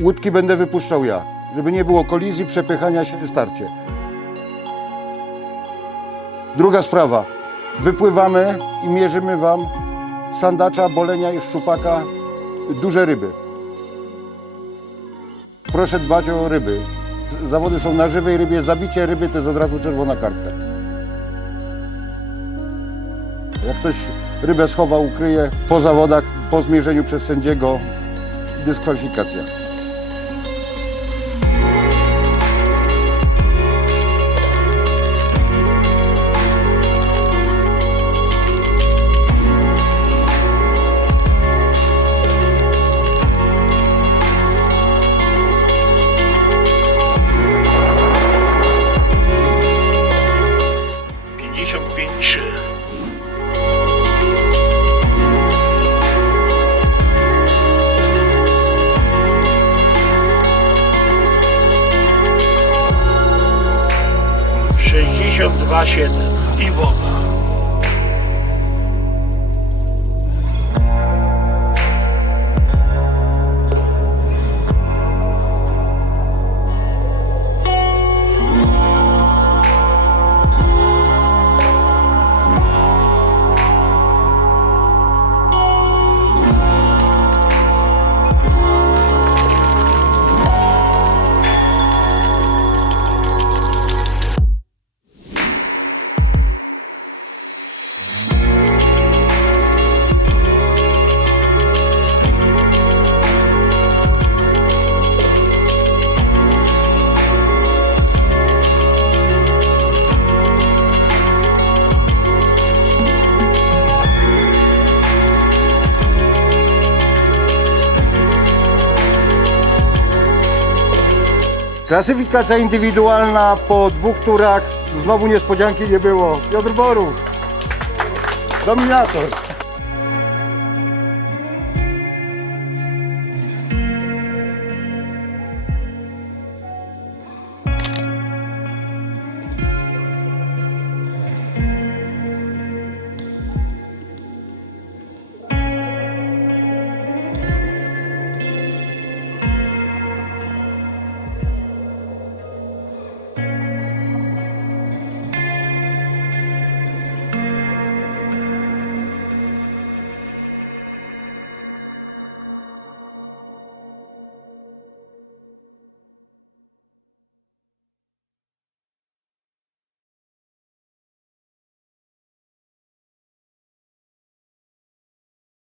Łódki będę wypuszczał ja, żeby nie było kolizji, przepychania się, starcie. Druga sprawa. Wypływamy i mierzymy Wam sandacza, bolenia i szczupaka, duże ryby. Proszę dbać o ryby. Zawody są na żywej rybie, zabicie ryby to jest od razu czerwona kartka. Jak ktoś rybę schowa, ukryje po zawodach, po zmierzeniu przez sędziego, dyskwalifikacja. 2,7 i woda. Klasyfikacja indywidualna po dwóch turach. Znowu niespodzianki nie było. Piotr Borów. Dominator.